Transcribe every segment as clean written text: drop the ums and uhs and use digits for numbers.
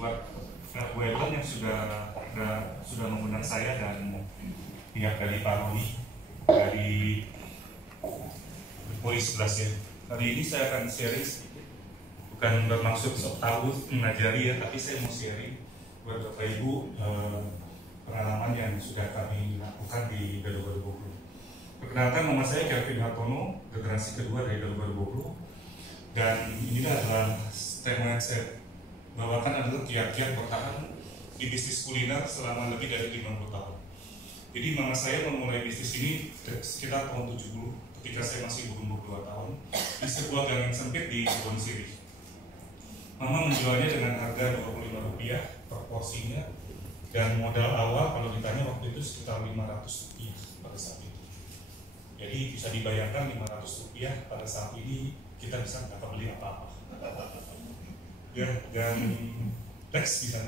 buat Bu Ellen yang sudah mengundang saya dan pihak dari Pak Roni dari Polis 11 ya. Hari ini saya akan sharing, bukan bermaksud sok tahu mengajari ya, tapi saya mau sharing buat Bapak Ibu pengalaman yang sudah kami lakukan di Garuda 2020. Perkenalkan, nama saya Kelvin Hartono, generasi kedua dari Garuda 2020, dan inilah adalah tema yang saya bawakan adalah kiat-kiat bertahan di bisnis kuliner selama lebih dari 50 tahun. Jadi mama saya memulai bisnis ini sekitar tahun 70 ketika saya masih berumur 2 tahun di sebuah gang yang sempit di Kebon Sirih. Mama menjualnya dengan harga Rp25 per porsinya, dan modal awal kalau ditanya waktu itu sekitar Rp500 pada saat itu. Jadi bisa dibayangkan Rp500 pada saat ini kita bisa nggak beli apa-apa. Ya, dan next bisa.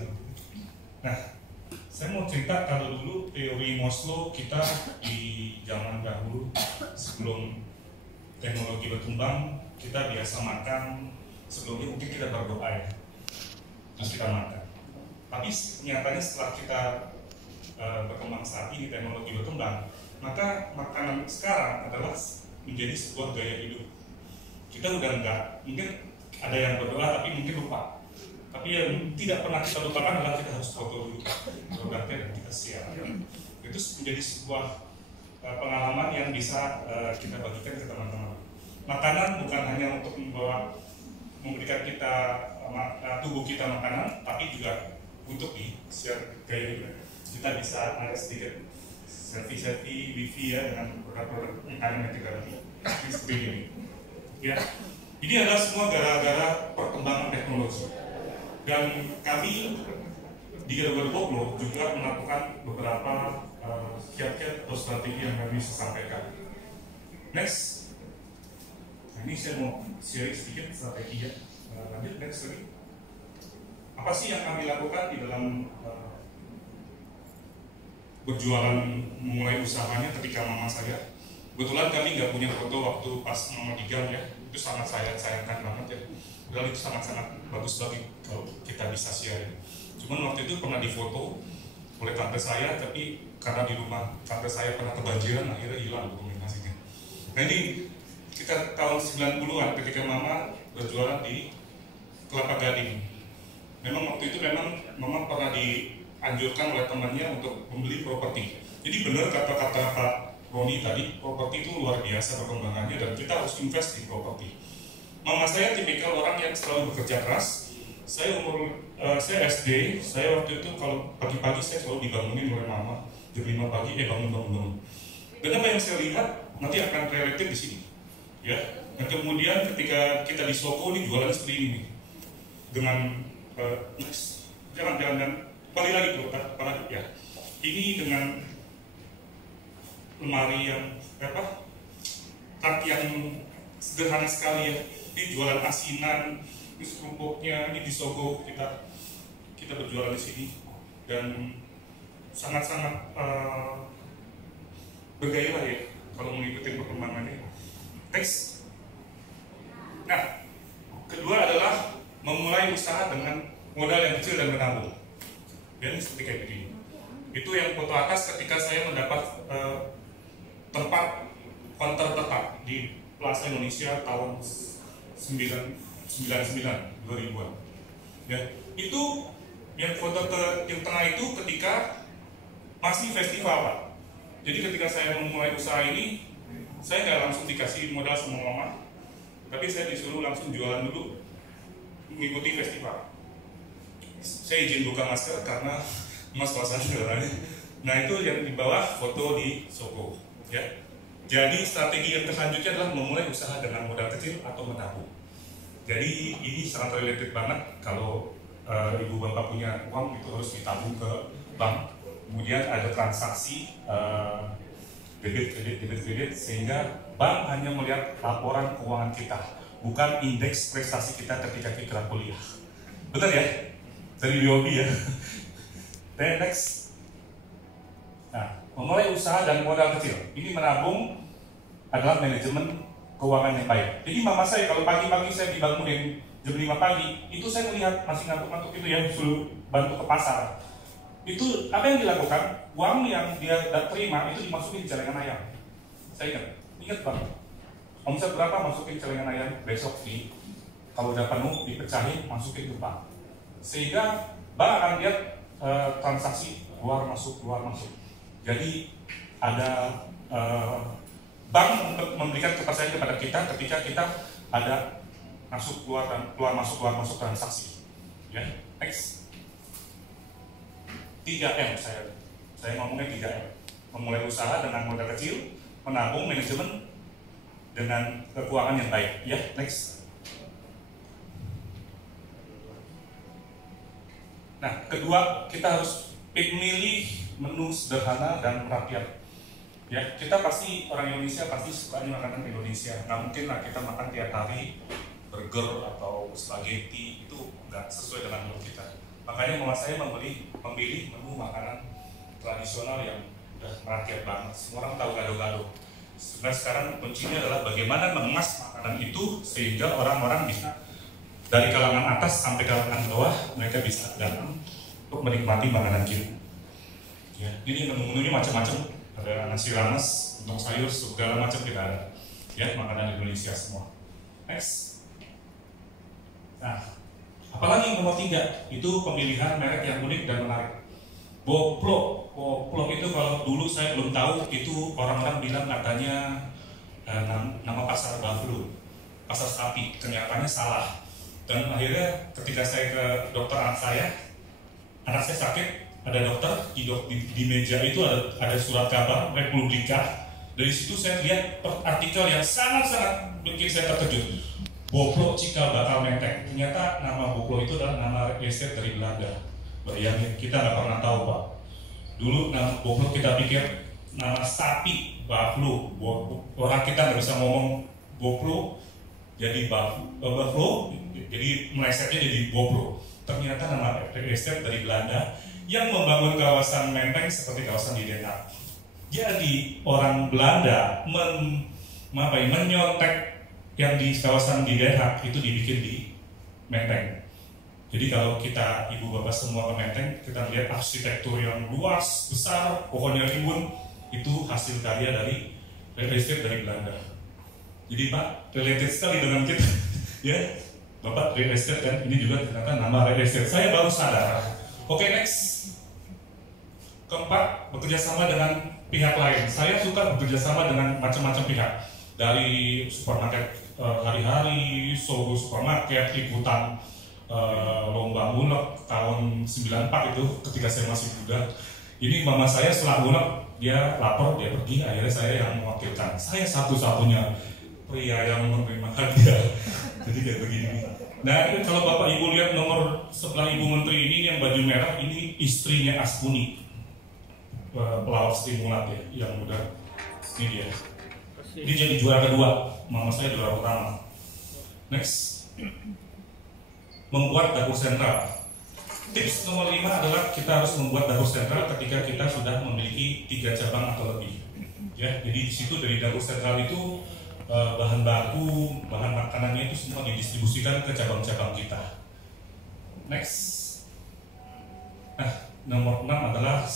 Nah, saya mau cerita kalau dulu teori Maslow kita di zaman dahulu sebelum teknologi berkembang, kita biasa makan sebelumnya mungkin kita berdoa ya, terus kita makan. Tapi nyatanya setelah kita berkembang saat ini, teknologi berkembang, maka makanan sekarang adalah menjadi sebuah gaya hidup. Kita udah enggak, mungkin ada yang berdoa tapi mungkin lupa. Tapi yang tidak pernah kita lupakan adalah kita harus foto dulu produknya dan kita share. Itu menjadi sebuah pengalaman yang bisa kita bagikan ke teman-teman. Makanan bukan hanya untuk memberikan kita tubuh kita makanan, tapi juga untuk di share gaya hidup. Kita bisa ada sedikit selfie wifi ya dengan produk-produk makanan yang kita beli seperti ini. Ya. Ini adalah semua gara-gara perkembangan teknologi. Dan kami di Garuda 20 juga melakukan beberapa kiat-kiat atau strategi yang kami bisa sampaikan. Next. Nah, ini saya mau share sedikit strateginya. Lanjut next lagi. Apa sih yang kami lakukan di dalam berjualan, memulai usahanya ketika mama saya? Kebetulan kami nggak punya foto waktu pas mama di gang ya. Itu sangat sayangkan banget ya. Padahal itu sangat-sangat bagus banget kalau kita bisa share. Cuman waktu itu pernah difoto oleh tante saya, tapi karena di rumah tante saya pernah kebanjiran, akhirnya hilang dokumentasinya. Nah ini kita tahun 90-an ketika mama berjualan di Kelapa Gading. Memang waktu itu mama pernah dianjurkan oleh temannya untuk membeli properti. Jadi benar kata-kata Pak Roni tadi, properti itu luar biasa perkembangannya dan kita harus invest di properti. Mama saya tipikal orang yang selalu bekerja keras. Saya SD, saya waktu itu kalau pagi-pagi saya selalu dibangunin oleh mama jam 5 pagi, bangun. Dan apa yang saya lihat nanti akan relatif di sini, ya. Dan kemudian ketika kita di Soko ini jualan seperti ini nih, dengan jangan balik lagi tuh, ya. Ini dengan lemari yang tak yang sederhana sekali ya. Ini jualan asinan, ini kerupuknya, ini disogok kita berjualan di sini dan sangat-sangat bergairah ya kalau mengikuti perkembangannya. Next. Nah, kedua adalah memulai usaha dengan modal yang kecil dan menabung. Dan seperti kayak begini. Itu yang foto atas ketika saya mendapat tempat konter tetap di Plaza Indonesia tahun 2000-an. Ya, itu yang foto yang tengah itu ketika masih festival Pak. Jadi ketika saya memulai usaha ini, saya nggak langsung dikasih modal sama mama, tapi saya disuruh langsung jualan dulu, mengikuti festival. Saya izin buka masker karena mas suasana jualannya. Nah itu yang di bawah foto di Soko. Ya. Jadi strategi yang selanjutnya adalah memulai usaha dengan modal kecil atau menabung. Jadi ini sangat related banget kalau ibu bapak punya uang itu harus ditabung ke bank. Kemudian ada transaksi debit sehingga bank hanya melihat laporan keuangan kita, bukan indeks prestasi kita ketika kita kuliah. Betul ya? Dari BOB ya. Then next. Nah, memulai usaha dan modal kecil. Ini menabung adalah manajemen keuangan yang baik. Jadi mama saya kalau pagi-pagi saya dibangunin jam 5 pagi, itu saya melihat masih ngantuk-ngantuk itu yang suruh bantu ke pasar. Itu apa yang dilakukan? Uang yang dia terima itu dimasukin di celengan ayam. Saya ingat banget. Omset berapa masukin celengan ayam, besok kalau udah penuh dipecahin masukin ke bank. Sehingga bank akan lihat transaksi keluar masuk. Jadi ada bank memberikan kepercayaan kepada kita ketika kita ada masuk keluar masuk transaksi. Ya, next. 3M saya ngomongnya 3M. Memulai usaha dengan modal kecil, menabung, manajemen dengan keuangan yang baik. Ya, next. Nah, kedua, kita harus memilih menu sederhana dan merakyat. Ya, kita pasti orang Indonesia pasti suka makanan Indonesia. Nggak mungkin lah kita makan tiap hari burger atau spaghetti, itu nggak sesuai dengan menu kita. Makanya mama saya memilih menu makanan tradisional yang udah merakyat banget. Semua orang tahu gado-gado. Sebenarnya sekarang kuncinya adalah bagaimana mengemas makanan itu sehingga orang-orang bisa dari kalangan atas sampai kalangan bawah mereka bisa datang untuk menikmati makanan kita. Ya, ini menu-menunya macam-macam. Ada nasi rames, untuk sayur, segala macam kita ada. Ya, makanan Indonesia semua. Next. Nah, apalagi nomor 3 itu pemilihan merek yang unik dan menarik. Boplok itu kalau dulu saya belum tahu, itu orang-orang bilang katanya nama pasar Buffalo, pasar sapi. Kenyataannya salah. Dan akhirnya ketika saya ke dokter anak saya sakit, ada dokter di meja itu ada surat kabar Republika. Dari situ saya lihat artikel yang sangat-sangat bikin saya terkejut. Boplok cikal bakal menteng. Ternyata nama Boplok itu adalah nama estate dari Belanda. Bayangin, kita nggak pernah tahu Pak. Dulu nama Boplok kita pikir nama sapi Buffalo. Orang kita nggak bisa ngomong Boplok jadi Buffalo, jadi melesetnya jadi Boplok. Ternyata nama estate dari Belanda yang membangun kawasan Menteng seperti kawasan di Den Haag. Jadi orang Belanda menyontek yang di kawasan di Den Haag itu dibikin di Menteng. Jadi kalau kita ibu bapak semua ke Menteng, kita lihat arsitektur yang luas, besar, pohonnya rimbun, itu hasil karya dari real estate dari Belanda. Jadi Pak, related sekali dengan kita. Ya, Bapak real estate kan, ini juga ternyata nama real estate. Saya baru sadar. Oke, next. Keempat, bekerja sama dengan pihak lain. Saya suka bekerja sama dengan macam-macam pihak. Dari supermarket hari-hari, Sogo supermarket, ikutan lomba ngulek tahun 94 itu ketika saya masih muda. Ini mama saya setelah ngulek, dia lapor, dia pergi, akhirnya saya yang mewakilkan. Saya satu-satunya pria yang menerima hadiah. Jadi kayak begini. Nah, kalau Bapak Ibu lihat nomor sebelah Ibu Menteri ini yang baju merah, ini istrinya Aspuni, pelawak stimulat ya, yang muda. Ini dia. Ini jadi juara kedua, mama saya juara pertama. Next, membuat dapur sentral. Tips nomor 5 adalah kita harus membuat dapur sentral ketika kita sudah memiliki 3 cabang atau lebih. Ya, jadi di situ dari dapur sentral itu bahan baku, bahan makanannya itu semua didistribusikan ke cabang-cabang kita. Next. Nah, nomor 6 adalah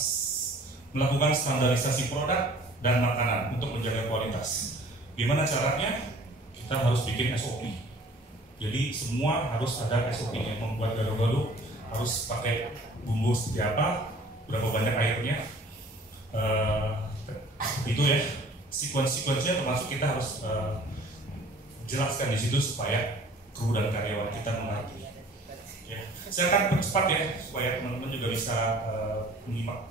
melakukan standarisasi produk dan makanan untuk menjaga kualitas. Gimana caranya? Kita harus bikin SOP. Jadi semua harus ada SOP-nya. Membuat gado-gado harus pakai bumbu seperti apa, berapa banyak airnya, itu ya. Sekuensinya termasuk kita harus jelaskan di situ supaya kru dan karyawan kita mengerti. Ya. Saya akan percepat ya supaya teman-teman juga bisa menyimak.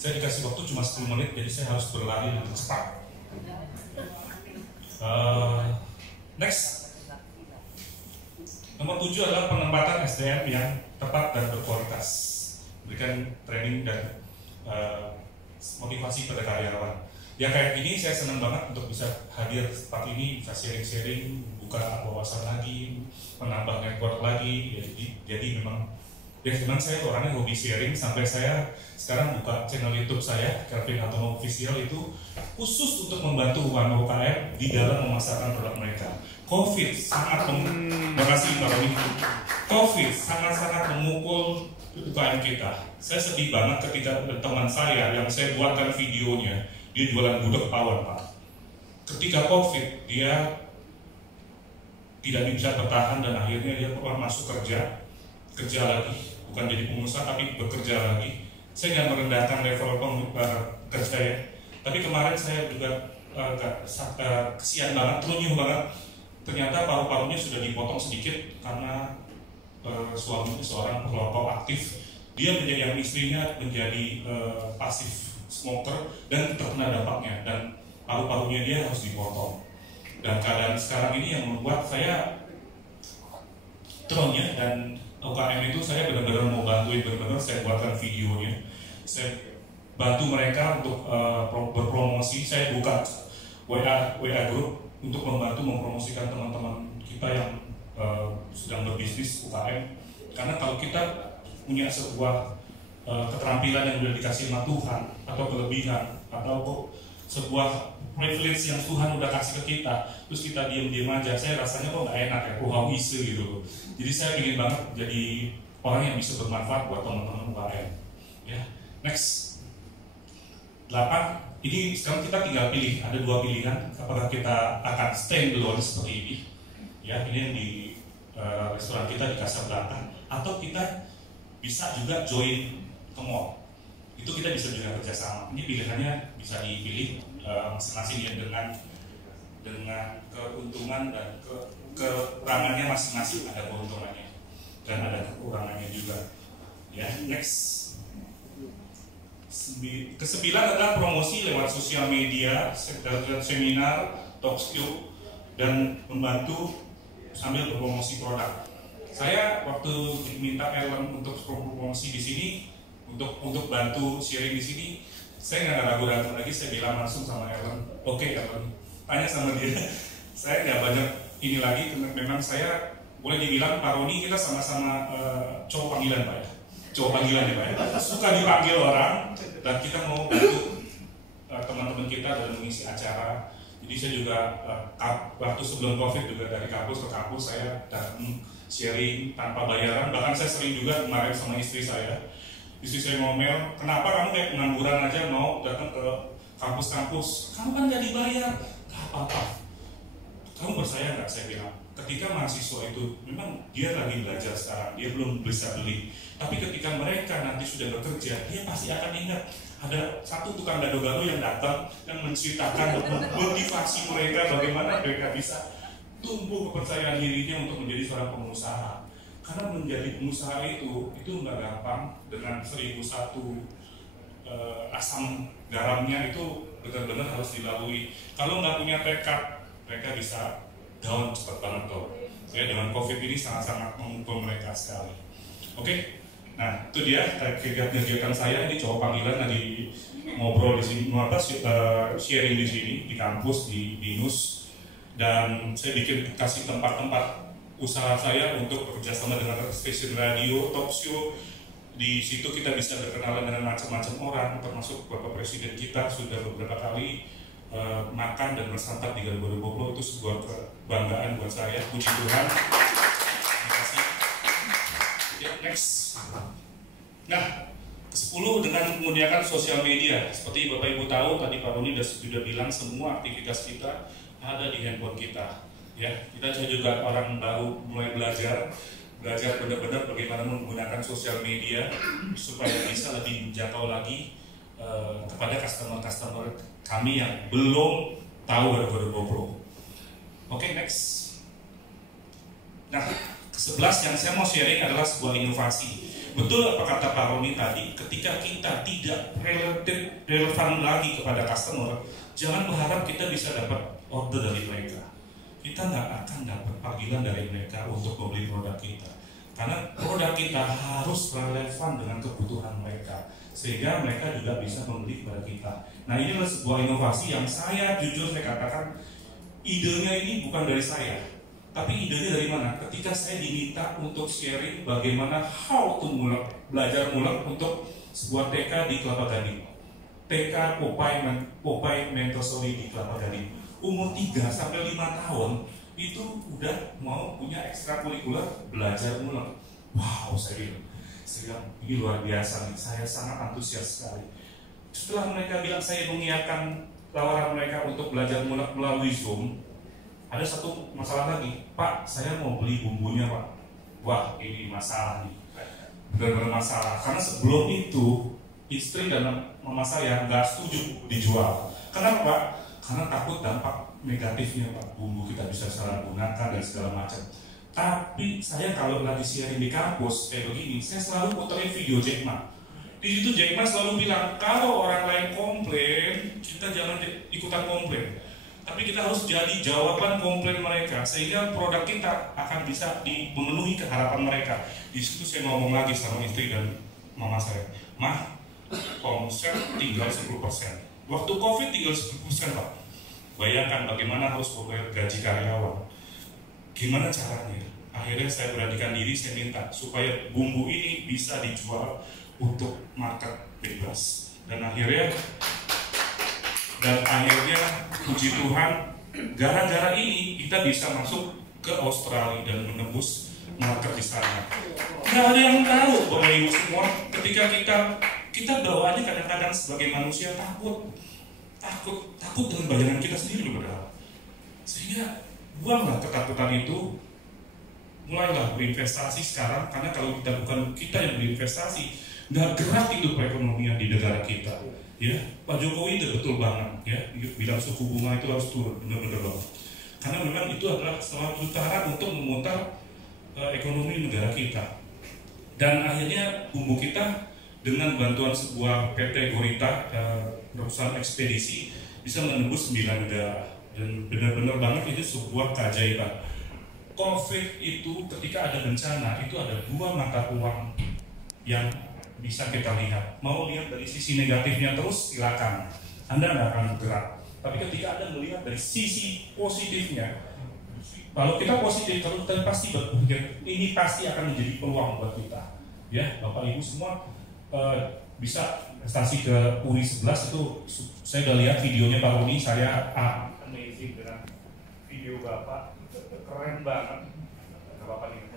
Saya dikasih waktu cuma 10 menit, jadi saya harus berlari lebih cepat. Next, nomor 7 adalah penempatan SDM yang tepat dan berkualitas. Berikan training dan motivasi pada karyawan. Ya kayak gini saya senang banget untuk bisa hadir seperti ini, bisa sharing-sharing, buka wawasan lagi, menambah network lagi. Jadi memang Ya memang saya orangnya hobi sharing, sampai saya sekarang buka channel YouTube saya, Kelvin Atomo Official, itu khusus untuk membantu UMKM di dalam memasarkan produk mereka. COVID sangat makasih Pak Roni. COVID sangat-sangat memukul UMKM kita. Saya sedih banget ketika teman saya yang saya buatkan videonya, dia jualan gudeg pawon Pak. Ketika COVID dia tidak bisa bertahan dan akhirnya dia keluar masuk kerja lagi. Bukan jadi pengusaha tapi bekerja lagi. Saya nggak merendahkan level kerja ya. Tapi kemarin saya juga kesian banget, terunyuh banget. Ternyata paru-parunya sudah dipotong sedikit karena suaminya seorang perokok aktif. Dia menjadi istrinya menjadi pasif smoker dan terkena dampaknya, dan paru-parunya dia harus dipotong. Dan keadaan sekarang ini yang membuat saya drone ya, dan UKM itu saya benar-benar mau bantuin, benar-benar saya buatkan videonya, saya bantu mereka untuk berpromosi. Saya buka WA group untuk membantu mempromosikan teman-teman kita yang sedang berbisnis UKM. Karena kalau kita punya sebuah keterampilan yang sudah dikasih sama Tuhan, atau kelebihan, atau sebuah privilege yang Tuhan udah kasih ke kita, terus kita diem-diem aja, saya rasanya kok nggak enak ya, kok bisa gitu. Jadi saya ingin banget jadi orang yang bisa bermanfaat buat teman-teman UKM. Ya, next 8. Ini sekarang kita tinggal pilih, ada 2 pilihan, apakah kita akan stand alone seperti ini, ya ini yang di restoran kita di Casablanca, atau kita bisa juga join ke mall. Itu kita bisa juga kerjasama. Ini pilihannya bisa dipilih masing-masing ya, dengan keuntungan dan kekurangannya masing-masing. Ada keuntungannya dan ada kekurangannya juga. Ya, next. Kesembilan adalah promosi lewat sosial media, seminar, talk show, dan membantu sambil berpromosi produk. Saya waktu diminta Ellen untuk promosi di sini, untuk bantu sharing di sini, saya nggak ragu-ragu lagi, saya bilang langsung sama Ellen, oke Ellen, tanya sama dia. Saya nggak banyak ini lagi, memang saya boleh dibilang Pak Roni kita sama-sama cowok panggilan Pak ya, cowok panggilan ya Pak ya, suka dipanggil orang, dan kita mau bantu teman-teman kita dalam mengisi acara. Jadi saya juga waktu sebelum COVID juga dari kampus ke kampus saya datang sharing tanpa bayaran, bahkan saya sering juga kemarin sama istri saya ngomel, kenapa kamu kayak pengangguran aja mau datang ke kampus-kampus, kamu kan gak dibayar. Gak apa-apa, kamu percaya nggak, saya bilang, ketika mahasiswa itu memang dia lagi belajar sekarang, dia belum bisa beli, tapi ketika mereka nanti sudah bekerja, dia pasti akan ingat ada satu tukang gado-gado yang datang yang menceritakan, motivasi mereka bagaimana mereka bisa tumbuh kepercayaan dirinya untuk menjadi seorang pengusaha. Karena menjadi pengusaha itu nggak gampang, dengan 1001 asam garamnya itu benar-benar harus dilalui. Kalau nggak punya tekad, mereka bisa down cepat banget tuh. Ya, dengan COVID ini sangat-sangat memukul mereka sekali. Oke, nah itu dia kegiatan saya. Ini cowok panggilan lagi ngobrol di sini, sharing di sini di kampus di BINUS, dan saya kasih tempat-tempat usaha saya untuk bekerjasama dengan stasiun radio, talk show. Di situ kita bisa berkenalan dengan macam-macam orang, termasuk Bapak Presiden kita sudah beberapa kali makan dan bersantap di Garuda Bogor. Itu sebuah kebanggaan buat saya, puji Tuhan. Terima kasih. Ya, next. Nah, ke-10 dengan menggunakan sosial media. Seperti Bapak Ibu tahu, tadi Pak Roni sudah bilang semua aktivitas kita ada di handphone kita. Ya, kita juga orang baru mulai belajar benar-benar bagaimana menggunakan sosial media supaya bisa lebih menjangkau lagi kepada customer kami yang belum tahu Garuda GoPro. Oke, next. Nah, ke-11 yang saya mau sharing adalah sebuah inovasi. Betul apa kata Pak Roni tadi, ketika kita tidak relevan lagi kepada customer, jangan berharap kita bisa dapat order dari mereka. Kita nggak akan dapat panggilan dari mereka untuk membeli produk kita, karena produk kita harus relevan dengan kebutuhan mereka, sehingga mereka juga bisa membeli kepada kita. Nah, ini adalah sebuah inovasi yang saya jujur saya katakan, idenya ini bukan dari saya, Tapi idenya dari mana? Ketika saya diminta untuk sharing bagaimana how to mulek, belajar mulek untuk sebuah TK di Kelapa Gading. TK Popeye Montessori di Kelapa Gading. Umur 3 sampai 5 tahun itu udah mau punya ekstrakurikuler belajar mulek. Wow, saya bilang ini luar biasa nih. Saya sangat antusias sekali. Setelah mereka bilang saya mengiyakan tawaran mereka untuk belajar mulek melalui Zoom, ada satu masalah lagi, Pak, saya mau beli bumbunya, Pak. Wah, ini masalah nih, benar-benar masalah. Karena sebelum itu istri dan mama saya nggak setuju dijual. Kenapa, Pak? Karena takut dampak negatifnya, Pak. Bumbu kita bisa salah gunakan dan segala macam. Tapi saya kalau lagi sharing di kampus kayak begini, saya selalu puterin video Jack Ma. Di situ Jack Ma selalu bilang, kalau orang lain komplain, kita jangan ikutan komplain. Tapi kita harus jadi jawaban komplain mereka sehingga produk kita akan bisa memenuhi keharapan mereka. Di situ saya ngomong lagi sama istri dan mama saya, Mah, omset tinggal 10%. Waktu COVID tinggal 10%, Pak. Bayangkan bagaimana harus membayar gaji karyawan. Gimana caranya? Akhirnya saya beranikan diri, saya minta supaya bumbu ini bisa dijual untuk market bebas. Dan akhirnya puji Tuhan, gara-gara ini kita bisa masuk ke Australia dan menembus market di sana. Nggak ada yang tahu, Bapak Ibu semua, ketika kita bawaannya kadang-kadang sebagai manusia takut dengan bayangan kita sendiri padahal. Sehingga buanglah ketakutan itu, mulailah berinvestasi sekarang, karena kalau kita yang berinvestasi, nggak gerak itu perekonomian di negara kita. Ya, Pak Jokowi itu betul banget ya, bilang suku bunga itu harus turun, benar-benar banget. Karena memang itu adalah salah satu cara untuk memutar ekonomi negara kita. Dan akhirnya bumbu kita dengan bantuan sebuah PT Gorita, perusahaan ekspedisi, bisa menembus 9 negara. Dan benar-benar banget itu sebuah keajaiban. COVID itu ketika ada bencana, itu ada 2 mata uang yang bisa kita lihat. Mau lihat dari sisi negatifnya terus, silakan. Anda nggak akan bergerak. Tapi ketika Anda melihat dari sisi positifnya, kalau kita positif, kalau kita pasti berpikir ini pasti akan menjadi peluang buat kita. Ya, Bapak Ibu semua bisa prestasi ke URI 11 itu. Saya udah lihat videonya Pak Roni, saya amazing dengan video Bapak, keren banget. Bapak ini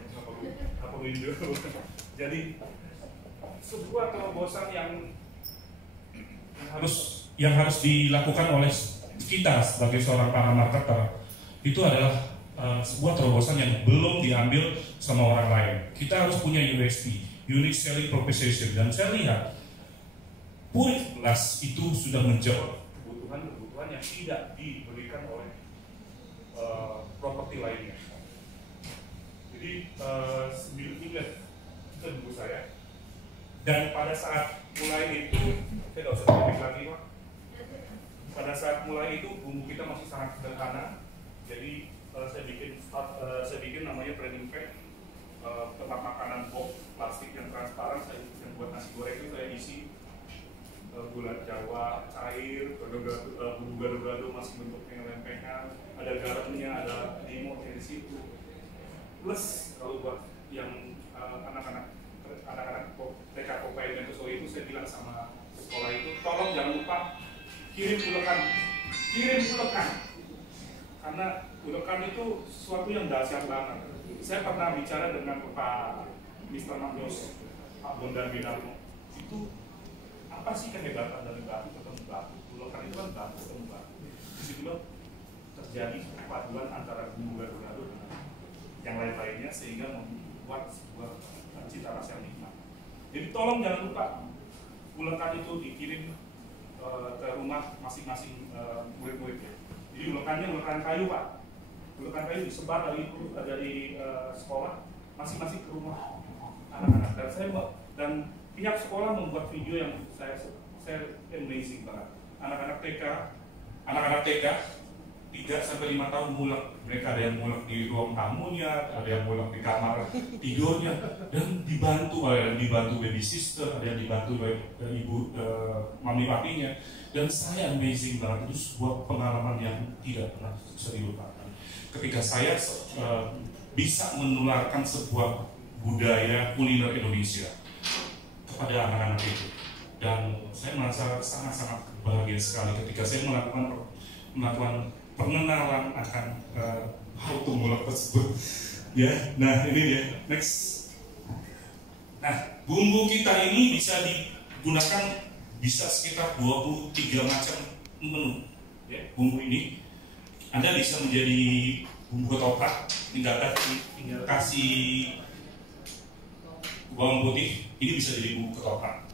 apa video? Jadi sebuah terobosan yang harus dilakukan oleh kita sebagai seorang para marketer itu adalah sebuah terobosan yang belum diambil sama orang lain. Kita harus punya USP, unique selling proposition, dan saya lihat PURI 11 itu sudah menjawab kebutuhan yang tidak diberikan oleh properti lainnya. Jadi 9 itu buku saya. Dan pada saat mulai itu, saya nggak usah topik lagi, Pak. Pada saat mulai itu, bumbu kita masih sangat sederhana. Jadi saya bikin namanya branding pack, tempat makanan box plastik yang transparan. Yang buat nasi goreng itu saya isi gula Jawa cair, bumbu gado-gado masih bentuknya lempengan, ada garamnya, ada limau di situ. Plus kalau buat yang anak-anak TK Popeye Montessori itu, saya bilang sama sekolah itu, tolong jangan lupa kirim ulekan, karena ulekan itu sesuatu yang dahsyat banget. Saya pernah bicara dengan Pak Mr. Magnus, Pak Bondan Winarno, itu apa sih kehebatan dari batu ketemu batu? Ulekan itu kan batu ketemu batu. Di situ terjadi paduan antara bumbu gado-gado dengan yang lain-lainnya sehingga membuat sebuah cita rasa yang nikmat. Jadi tolong jangan lupa ulekan itu dikirim ke rumah masing-masing murid-murid ya. Jadi ulekan kayu, Pak. Ulekan kayu disebar dari sekolah masing-masing ke rumah anak-anak. Dan pihak sekolah membuat video yang saya amazing banget. Anak-anak TK 3-5 tahun mulek. Mereka ada yang mulek di ruang tamunya, ada yang mulek di kamar tidurnya, dan dibantu baby sister, ada yang dibantu ibu mami papinya. Dan saya amazing banget, itu sebuah pengalaman yang tidak pernah bisa dilupakan. ketika saya bisa menularkan sebuah budaya kuliner Indonesia kepada anak-anak itu. Dan saya merasa sangat-sangat bahagia sekali ketika saya melakukan pengenalan akan how to mulak tersebut. Ya, nah ini ya, next. Nah, bumbu kita ini bisa digunakan bisa sekitar 23 macam menu. Ya, bumbu ini Anda bisa menjadi bumbu ketoprak, tinggal kasih bawang putih, ini bisa jadi bumbu ketoprak.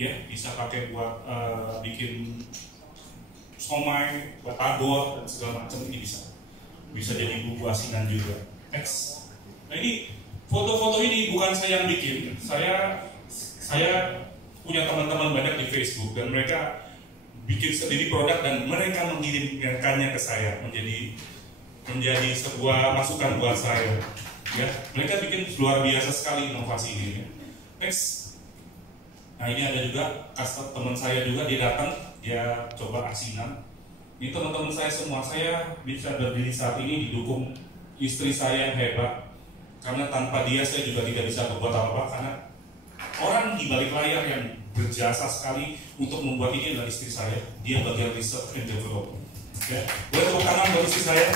Ya, bisa pakai buat bikin somai, batagor dan segala macam, ini bisa jadi bumbu asinan juga. Next. Nah, ini foto-foto ini bukan saya yang bikin, saya punya teman-teman banyak di Facebook dan mereka bikin sendiri produk dan mereka mengirimkannya ke saya menjadi sebuah masukan buat saya. Ya, mereka bikin luar biasa sekali inovasi ini. Next. Nah, ini ada juga teman saya juga, dia datang, dia coba asinan. Ini teman-teman saya semua, saya bisa berdiri saat ini didukung istri saya yang hebat. Karena tanpa dia saya juga tidak bisa berbuat apa-apa, karena orang di balik layar yang berjasa sekali untuk membuat ini adalah istri saya. Dia bagian research and development. Ya, boleh tepuk tangan buat istri saya.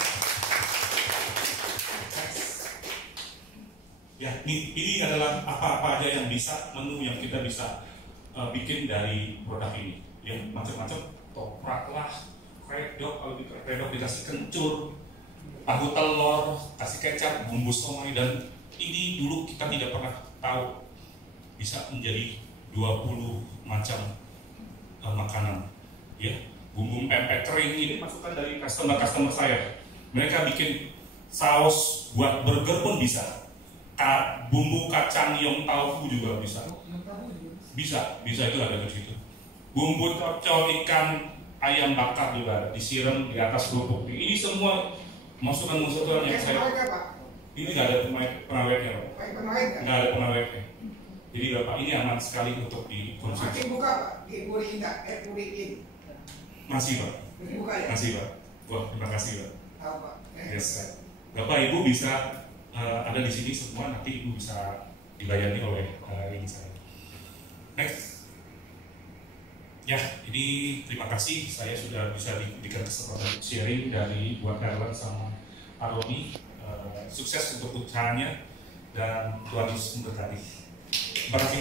Ya, ini adalah apa-apa aja yang bisa, menu yang kita bisa bikin dari produk ini. Ya, macam-macam, toprak lah, redok, kalau redok dikasih kencur, tahu telur, kasih kecap, bumbu somai, dan ini dulu kita tidak pernah tahu bisa menjadi 20 macam makanan. Ya, bumbu pempek kering ini masukan dari customer saya. Mereka bikin saus buat burger pun bisa. Bumbu kacang yong taufu juga bisa. Bisa itu ada di situ. Bumbu cocol ikan ayam bakar juga ada, disiram di atas kerupuk. Ini semua masukan-masukan yang saya. Ini nggak ada pengawetnya, Pak. Nggak ada pengawetnya. Jadi Bapak, ini aman sekali untuk dikonsumsi. Masih buka, Pak? Di Puriin. Masih, Pak. Buka ya? Masih, Pak. Wah, terima kasih, Pak. Tahu, Pak. Yes, Bapak Ibu bisa ada di sini semua, nanti Ibu bisa dilayani oleh ini saya. Next. Ya, ini terima kasih saya sudah bisa diberikan kesempatan sharing dari buat Erlan sama Aroni. Sukses untuk usahanya dan Tuhan Yesus memberkati. Terima kasih.